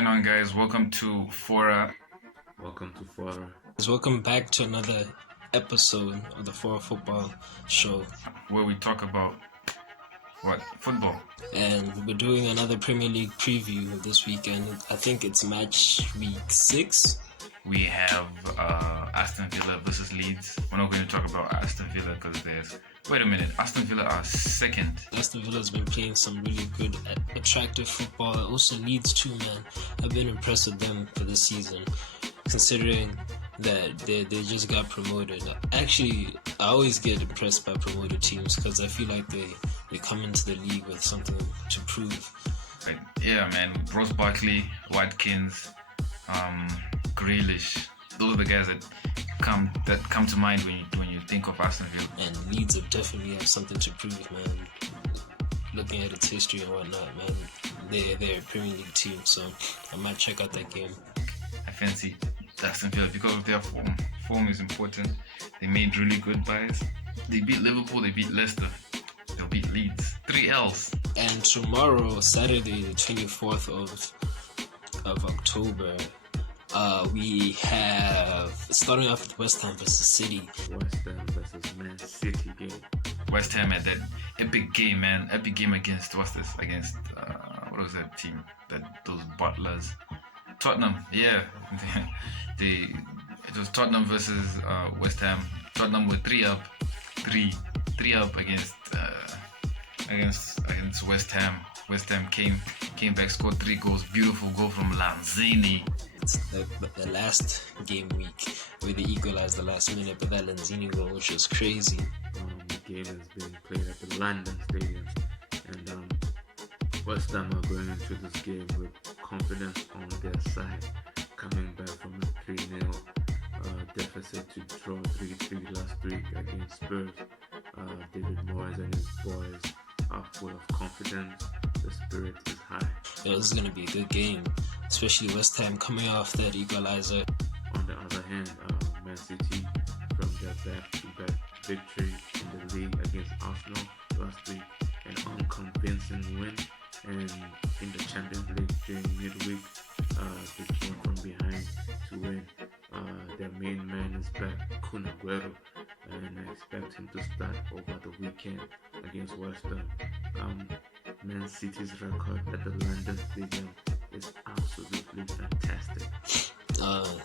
going on, guys? Welcome to Fora. Welcome back to another episode of the Fora Football Show, where we talk about football. And we're doing another Premier League preview this weekend. I think it's match week 6. We have Aston Villa versus Leeds. We're not going to talk about Aston Villa because wait a minute, Aston Villa are second. Aston Villa's been playing some really good, attractive football. Also Leeds too, man. I've been impressed with them for this season, considering that they just got promoted. Actually, I always get impressed by promoted teams because I feel like they come into the league with something to prove. Right. Yeah, man. Ross Barkley, Watkins, Grealish. Those are the guys that come to mind when you think of Aston Villa. And Leeds have definitely have something to prove, man. Looking at its history and whatnot, man, they're a Premier League team, so I might check out that game. I fancy Aston Villa because of their form. Form is important. They made really good buys. They beat Liverpool, they beat Leicester, they'll beat Leeds. 3 L's. And tomorrow, Saturday, the 24th of October, we have, starting off with West Ham versus City. West Ham versus Man City game. West Ham had that epic game, man. Epic game against what was that team? Those butlers. Tottenham, yeah. It was Tottenham versus West Ham. Tottenham were 3 up against West Ham. West Ham came back, scored 3 goals. Beautiful goal from Lanzini. It's the last game week where they equalized the last minute, but that Lanzini goal was just crazy. The game has been played at the London Stadium, and West Ham are going into this game with confidence on their side, coming back from a 3-0 deficit to draw 3-3 last week against Spurs. David Moyes and his boys are full of confidence. The spirit is high. Yeah, this is going to be a good game, especially West Ham coming off that equalizer. On the other hand, Man City, from their back-to-back victory in the league against Arsenal last week, an unconvincing win, and in the Champions League during midweek, they came from behind to win. Their main man is back, Kun Aguero, and I expect him to start over the weekend against West Ham. Man City's record at the London Stadium is absolutely fantastic.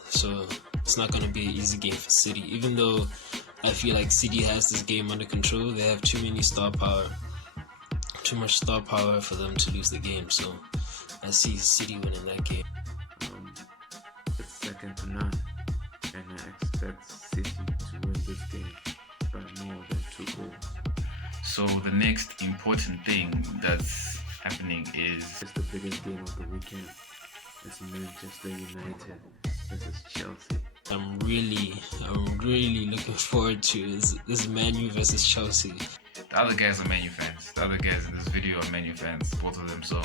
So it's not going to be an easy game for City, even though I feel like City has this game under control. They have too much star power for them to lose the game. So I see City winning that game. It's second to none, and I expect City to win this game by more than 2 goals. So the next important thing that's happening is it's the biggest game of the weekend. It's Manchester United versus Chelsea. I'm really looking forward to this Man U versus Chelsea. The other guys are Man U fans. The other guys in this video are Man U fans, both of them. So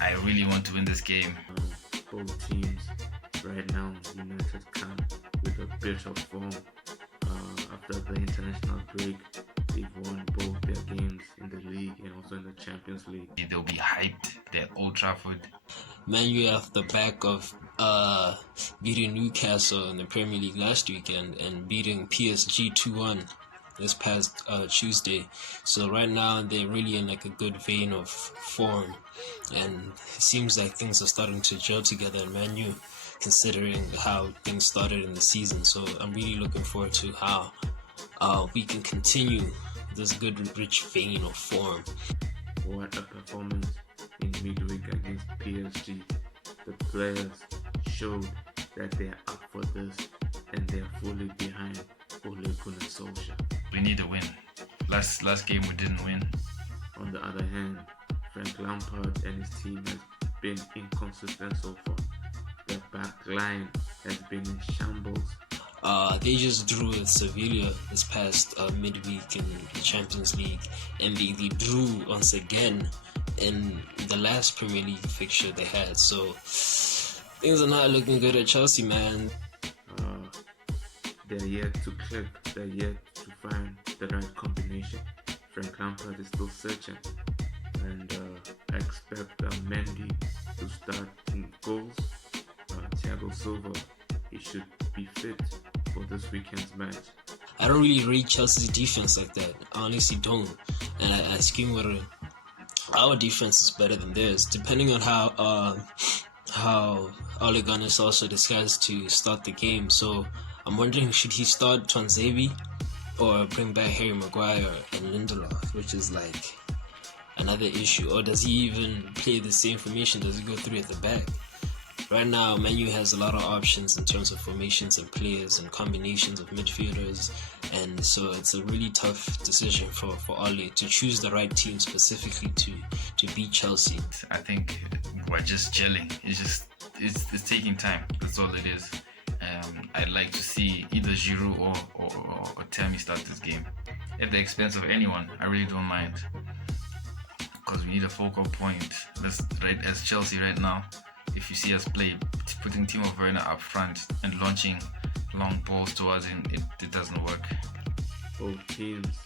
I really want to win this game. Both teams right now, United come with a bit of form. After the international break, they've won both their games in the league and also in the Champions League. They'll be hyped. They're at Old Trafford. Man U off the back of beating Newcastle in the Premier League last weekend and beating PSG 2-1 this past Tuesday. So right now they're really in like a good vein of form, and it seems like things are starting to gel together in Man U, considering how things started in the season. So I'm really looking forward to how we can continue this good rich vein of form. What a performance in midweek against PSG. The players showed that they're up for this and they're fully behind Ole Gunnar Solskjaer. We need a win. Last game we didn't win. On the other hand, Frank Lampard and his team has been inconsistent so far. Their back line has been in shambles. They just drew with Sevilla this past midweek in the Champions League, and they drew once again in the last Premier League fixture they had. So things are not looking good at Chelsea, man. They're yet to click. They're yet to find the right combination. Frank Lampard is still searching. and I expect Mendy to start in goals. Thiago Silva, he should be fit for this weekend's match. I don't really rate Chelsea's defense like that. I honestly don't. And I asking whether our defense is better than theirs, depending on how Ole Gunnar also decides to start the game. So I'm wondering, should he start Tuanzebe or bring back Harry Maguire and Lindelof, which is like another issue? Or does he even play the same formation? Does he go 3 at the back? Right now, Manu has a lot of options in terms of formations and players and combinations of midfielders, and so it's a really tough decision for Ole to choose the right team specifically to beat Chelsea. I think we're just gelling. It's taking time. That's all it is. I'd like to see either Giroud or Tammy start this game. At the expense of anyone, I really don't mind. Because we need a focal point. That's right as Chelsea right now. If you see us play, putting Timo Werner up front and launching long balls towards him, it doesn't work. Both teams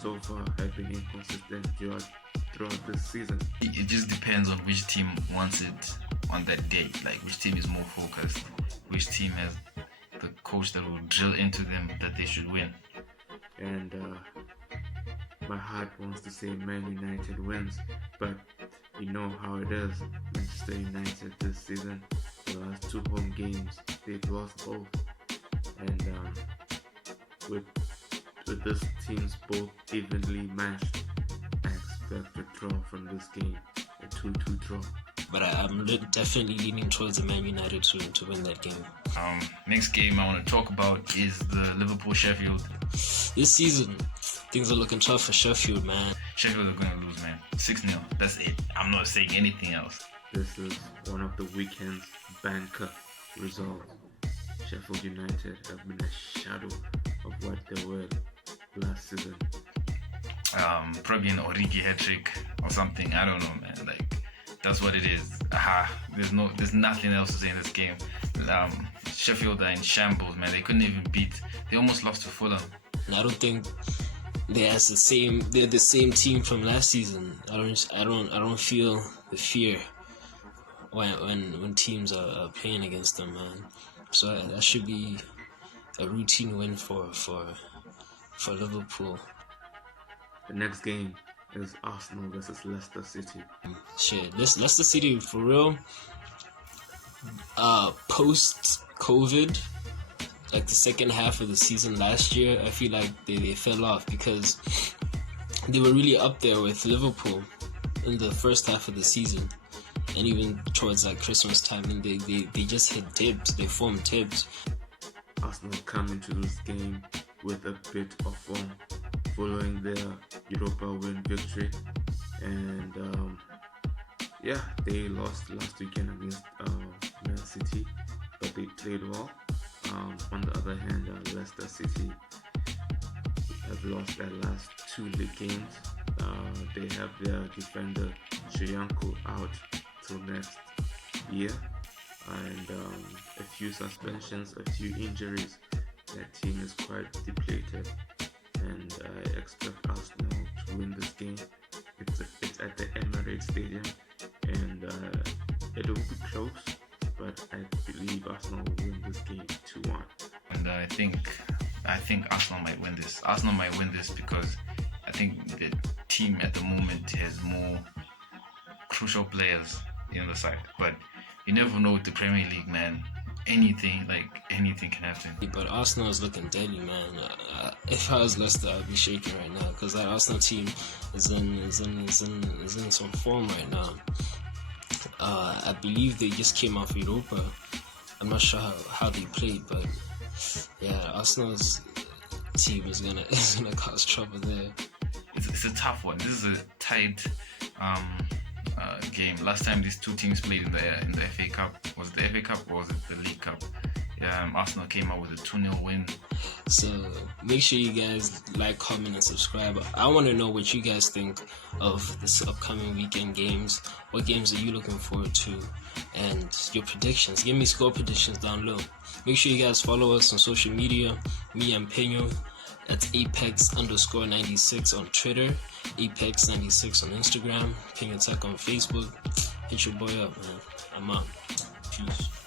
so far have been inconsistent throughout this season. It just depends on which team wants it on that day. Like which team is more focused, which team has the coach that will drill into them that they should win. And my heart wants to say Man United wins, but you know how it is. Manchester United this season, the last 2 home games, they've lost both. And with this teams both evenly matched, I expect a draw from this game, a 2-2 draw. But I'm definitely leaning towards the Man United to win that game. Next game I want to talk about is the Liverpool-Sheffield. This season, things are looking tough for Sheffield, man. Sheffield are going to lose, man. 6-0. That's it. I'm not saying anything else. This is one of the weekend's banker results. Sheffield United have been a shadow of what they were last season. Probably an Origi hat-trick or something. I don't know, man. Like, that's what it is. There's nothing else to say in this game. Sheffield are in shambles, man. They couldn't even beat. They almost lost to Fulham. And I don't think they're the same team from last season. I don't feel the fear when teams are playing against them, man. So that should be a routine win for Liverpool. The next game is Arsenal versus Leicester City. Shit, this Leicester City for real. Post-COVID, like the second half of the season last year, I feel like they fell off because they were really up there with Liverpool in the first half of the season, and even towards like Christmas time, and they just hit dips. They formed dips. Arsenal come into this game with a bit of form following their Europa win victory, and they lost last weekend against Man City, but they played well. On the other hand, Leicester City have lost their last 2 league games. They have their defender Shevchenko out till next year, and a few suspensions, a few injuries. That team is quite depleted, and I expect Arsenal to win this game. It's at the Emirates Stadium, and it will be close, but I believe Arsenal will win this game 2-1. And I think Arsenal might win this. Arsenal might win this because I think the team at the moment has more crucial players in the side. But you never know with the Premier League, man. Anything can happen. But Arsenal is looking deadly, man. If I was Leicester, I'd be shaking right now because that Arsenal team is in some form right now. I believe they just came off Europa. I'm not sure how they played, but yeah, Arsenal's team is gonna cause trouble there. It's a tough one. This is a tight game. Last time these two teams played in the FA Cup, was it the FA Cup or was it the League Cup? Arsenal came out with a 2-0 win. So make sure you guys like, comment, and subscribe. I want to know what you guys think of this upcoming weekend games. What games are you looking forward to? And your predictions. Give me score predictions down below. Make sure you guys follow us on social media. Me and Peño. That's Apex_96 on Twitter, Apex96 on Instagram, Ping Attack on Facebook. Hit your boy up, man. I'm out. Peace.